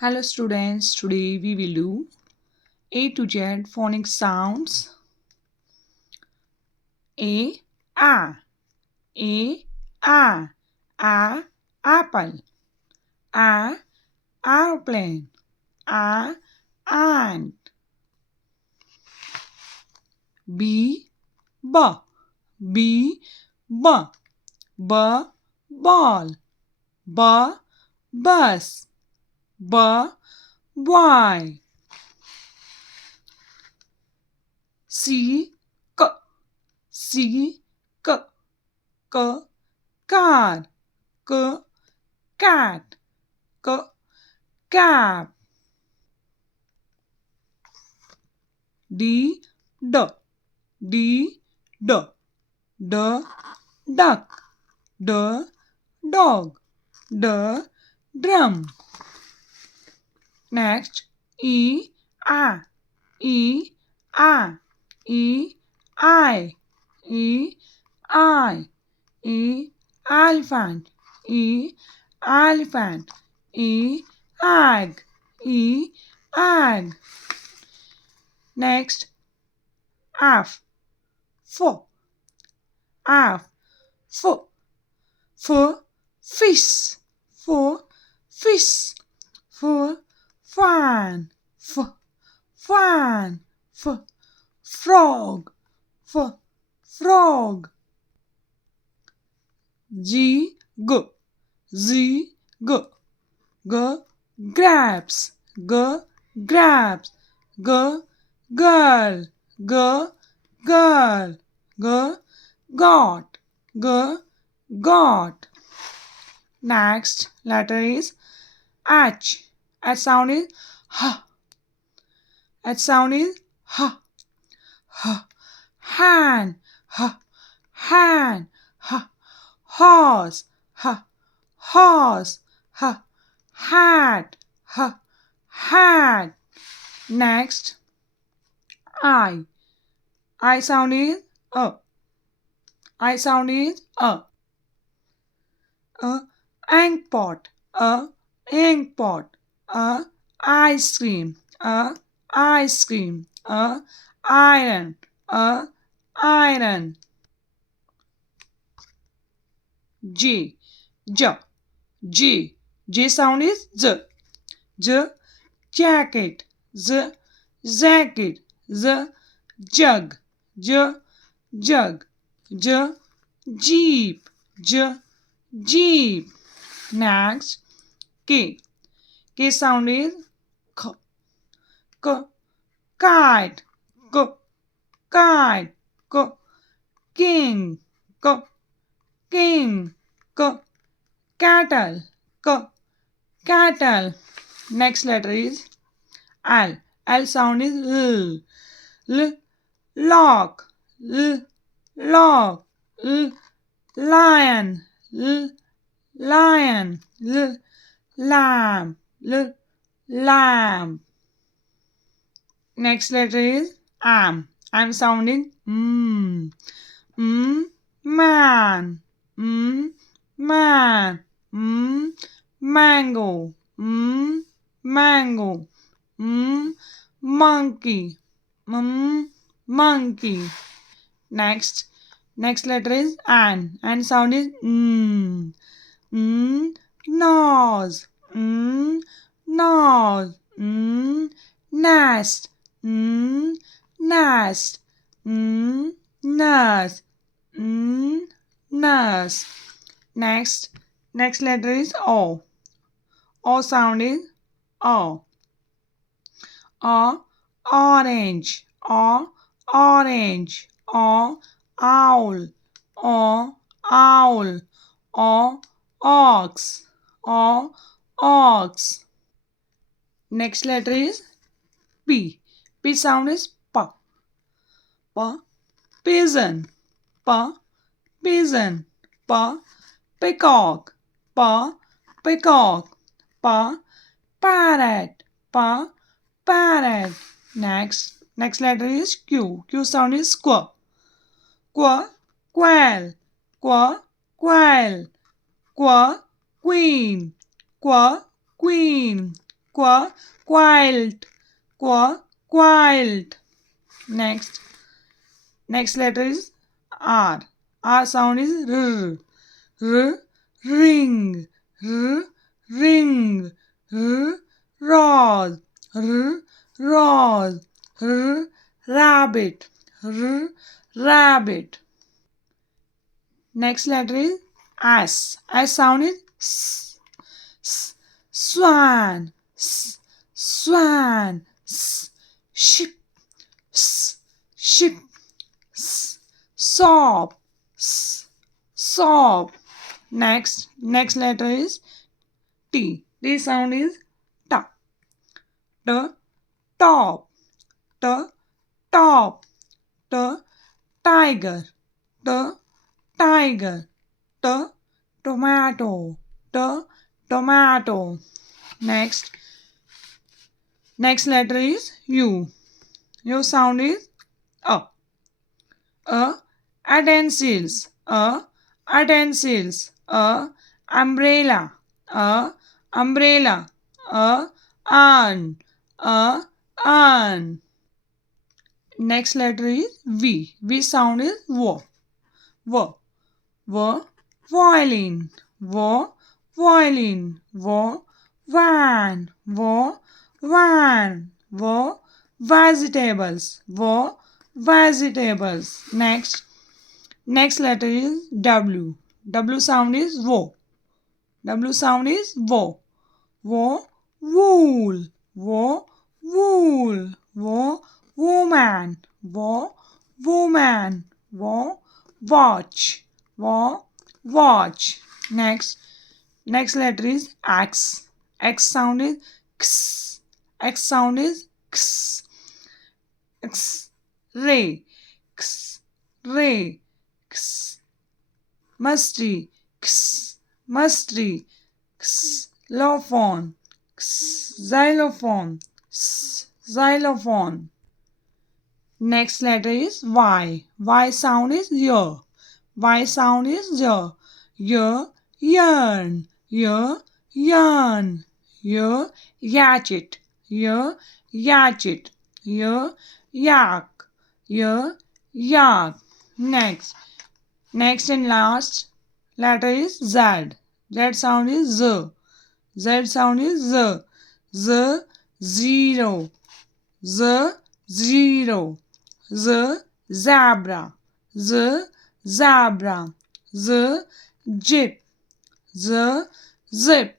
Hello students, today we will do A to Z phonics sounds. A, A, A, A, apple, A, airplane, A, ant, B, B, B, B, B, ball, B, bus, B, boy, C, K, C, K, K, car, K, cat, K, cap, D, D, D, D, D, duck, D, dog, D, drum. Next, E, A, E, A, E, I, E, I, E, elephant, E, elephant, E, egg, E, egg. Next, F, F, F, F, F, fish, F, fish, F, fan, F, fan, F, frog, F, frog. G, G, Z, G, G, grabs, G, grabs, G, girl, G, girl, G, got, G, got. Next letter is H. H sound is H. H sound is H. H. Hand, H. Hand, H. Horse, H. Horse, H. Hat, H. Hat. Next, I. I sound is A. I sound is A. Ink pot, ink pot, ice cream, ice cream, iron, iron. J, J, J, J sound is Z, J, jacket, Z, jacket, Z, jug, J, jug, J, jeep, J, jeep. Next, K. K sound is K, K, kite, K, kite, K, king, K, king, K, cattle, K, cattle. Next letter is L. L sound is L, L, lock, L, lock, L, lion, L, lion, L, lamb, L, lamb. Next letter is am. Am sound is man, man, man, mango, mango, monkey, monkey. Next letter is an. An sound is nose, nose, nest, nest, nurse, nurse. Next letter is O. O sound is O. O, orange, O, orange, O, owl, O, owl, O, ox, O, ox. Next letter is P. P sound is P. P, pigeon, P, pigeon, P, peacock, P, peacock, P, parrot, P, parrot. Next letter is Q. Q sound is squirrel. Quail, quail, quail, quail, queen, queen, quilt, quilt. Next letter is R. R sound is R. R, ring, R, ring, R, rose, R, rose, R, rabbit, R, rabbit. Next letter is S. S sound is S. S, swan, S, swan, S, ship, S, ship, S, soap, S, soap. Next letter is T. T sound is ta. T, top, T, top, T, tiger, T, tiger, T, tomato, T, tomato. Next letter is U. U sound is A. Utensils, utensils, umbrella, umbrella, urn, urn. Next letter is V. V sound is V. V, V, violin, V, violin, V, van, V, van, V, vegetables, V, vegetables. Next letter is W. W sound is wo. W sound is wo. Wo, wool, wo, wool, wo, woman, wo, woman, wo, watch, wo, watch. Next letter is X. X sound is x. X sound is x. X, ray, x, ray, x, musty, x, musty, x, xylophone, x, xylophone, x, xylophone. Next letter is Y. Y sound is y. Y sound is y. Y, yarn, y, yarn, y, yatchet, y, yatchet, y, yak, y, yak. Next and last letter is Z. Z sound is Z. Z sound is Z. Z, zero, Z, zero, Z, zebra, Z, zebra, Z, zip, Z, zip.